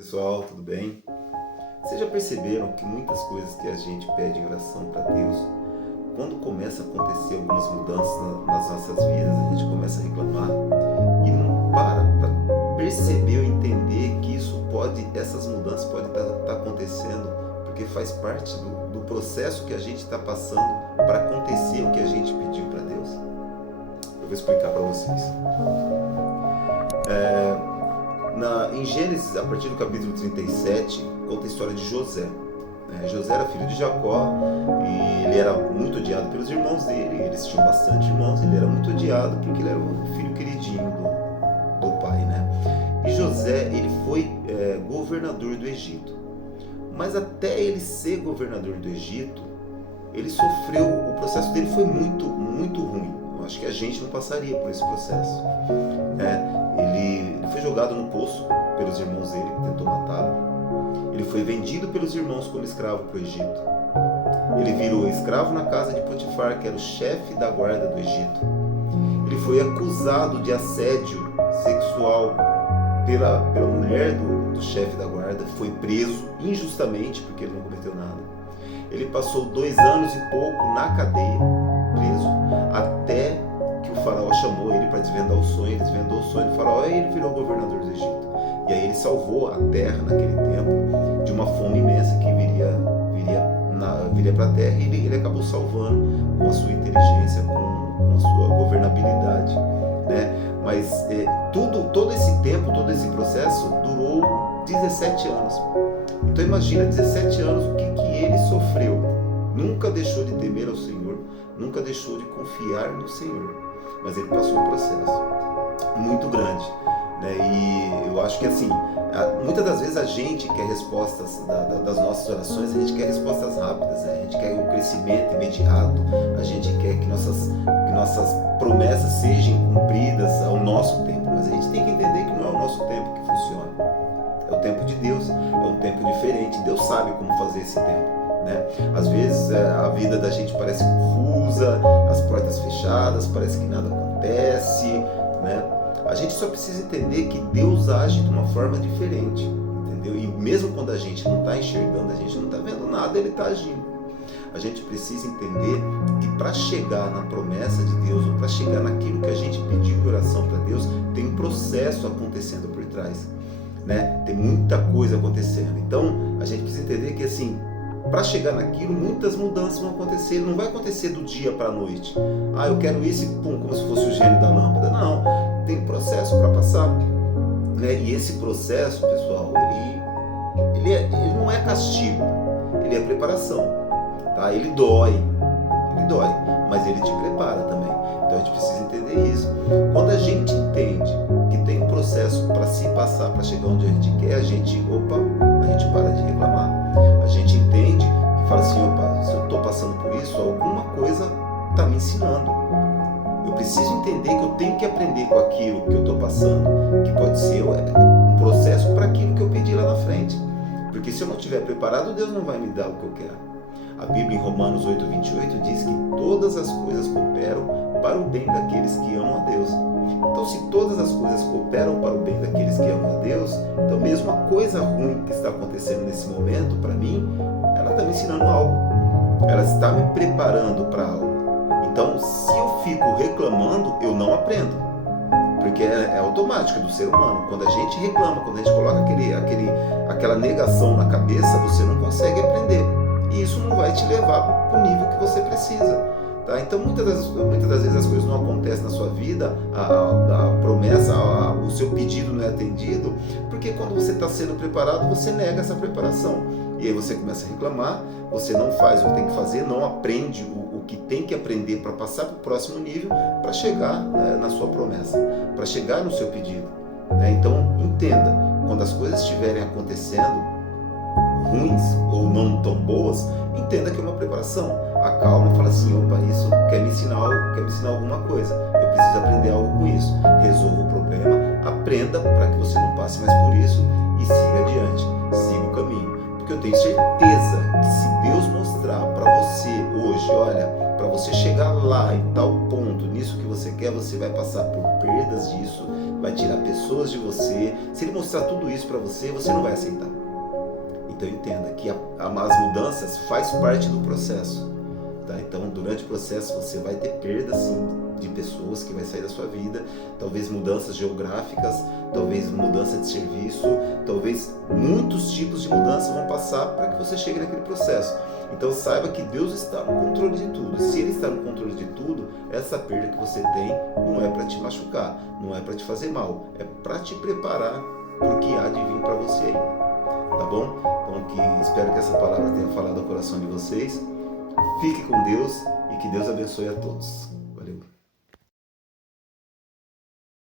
Pessoal, tudo bem? Vocês já perceberam que muitas coisas que a gente pede em oração para Deus, quando começa a acontecer algumas mudanças nas nossas vidas, a gente começa a reclamar e não para perceber ou entender que essas mudanças podem estar acontecendo porque faz parte do processo que a gente está passando para acontecer o que a gente pediu para Deus. Eu vou explicar para vocês. Em Gênesis, a partir do capítulo 37, conta a história de José. José era filho de Jacó e ele era muito odiado pelos irmãos dele. Eles tinham bastante irmãos, ele era muito odiado porque ele era o filho queridinho do pai, né? E José, ele foi governador do Egito. Mas até ele ser governador do Egito, ele sofreu, o processo dele foi muito, muito ruim. Eu acho que a gente não passaria por esse processo. Ele foi jogado no poço pelos irmãos dele, que tentou matá-lo. Ele foi vendido pelos irmãos como escravo para o Egito. Ele virou escravo na casa de Potifar, que era o chefe da guarda do Egito. Ele foi acusado de assédio sexual pela mulher do chefe da guarda. Foi preso injustamente, porque ele não cometeu nada. Ele passou 2 anos e pouco na cadeia, preso, até que o faraó chamou ele para desvendar o sonho. Ele desvendou o sonho do faraó e ele virou governador do Egito. E aí ele salvou a terra naquele tempo de uma fome imensa que viria para a terra, e ele acabou salvando com a sua inteligência, com a sua governabilidade, né? Mas todo esse tempo, todo esse processo durou 17 anos. Então imagina, 17 anos, o que ele sofreu. Nunca deixou de temer ao Senhor, nunca deixou de confiar no Senhor, mas ele passou um processo muito grande, né? E eu acho que assim, muitas das vezes a gente quer respostas das nossas orações, a gente quer respostas rápidas, né? A gente quer um crescimento imediato, a gente quer que nossas promessas sejam cumpridas ao nosso tempo, mas a gente tem que entender que não é o nosso tempo que funciona, é o tempo de Deus, é um tempo diferente. Deus sabe como fazer esse tempo, né? Às vezes a vida da gente parece confusa, as portas fechadas, parece que nada acontece, né? A gente só precisa entender que Deus age de uma forma diferente, entendeu? E mesmo quando a gente não está enxergando, a gente não está vendo nada, Ele está agindo. A gente precisa entender que para chegar na promessa de Deus, ou para chegar naquilo que a gente pediu em oração para Deus, tem um processo acontecendo por trás, né? Tem muita coisa acontecendo. Então a gente precisa entender que assim, para chegar naquilo, muitas mudanças vão acontecer. Não vai acontecer do dia para a noite. Eu quero isso e pum, como se fosse o gênio da lâmpada. Não, tem um processo para passar, né? E esse processo, pessoal, ele não é castigo, ele é preparação, tá? Ele dói, mas ele te prepara também. Então a gente precisa entender isso. Quando a gente entende que tem um processo para se passar, para chegar onde a gente quer, a gente para de reclamar. A gente entende que fala assim, se eu estou passando por isso, alguma coisa está me ensinando. Eu preciso entender que eu tenho que aprender com aquilo que eu estou passando, que pode ser um processo para aquilo que eu pedi lá na frente. Porque se eu não estiver preparado, Deus não vai me dar o que eu quero. A Bíblia em Romanos 8:28 diz que todas as coisas cooperam para o bem daqueles que amam a Deus. Então, se todas as coisas cooperam para o bem daqueles que amam a Deus, então mesmo a coisa ruim que está acontecendo nesse momento, para mim, ela está me ensinando algo. Ela está me preparando para algo. Então, se eu fico reclamando, eu não aprendo. Porque é automático, do ser humano. Quando a gente reclama, quando a gente coloca aquela negação na cabeça, você não consegue aprender. E isso não vai te levar para o nível que você precisa. Tá? Então, muitas das vezes as coisas não acontecem na sua vida, a promessa, o seu pedido não é atendido, porque quando você está sendo preparado, você nega essa preparação. E aí você começa a reclamar, você não faz o que tem que fazer, não aprende o que tem que aprender para passar para o próximo nível, para chegar na sua promessa, para chegar no seu pedido, né? Então, entenda, quando as coisas estiverem acontecendo ruins ou não tão boas, entenda que é uma preparação. Acalma e fala assim, isso quer me ensinar alguma coisa, eu preciso aprender algo com isso. Resolva o problema, aprenda para que você não passe mais por isso e siga adiante, siga o caminho. Porque eu tenho certeza que se Deus mostrar para você hoje, olha, para você chegar lá em tal ponto, nisso que você você quer, você vai passar por perdas disso, vai tirar pessoas de você. Se ele mostrar tudo isso para você, você não vai aceitar. Então entenda que as mudanças faz parte do processo. Tá? Então durante o processo você vai ter perdas sim, de pessoas que vai sair da sua vida, talvez mudanças geográficas, talvez mudança de serviço, talvez muitos tipos de mudanças vão passar para que você chegue naquele processo. Então saiba que Deus está no controle de tudo. Se Ele está no controle de tudo, essa perda que você tem não é para te machucar, não é para te fazer mal, é para te preparar para o que há de vir para você aí. Tá bom? Então espero que essa palavra tenha falado ao coração de vocês. Fique com Deus e que Deus abençoe a todos.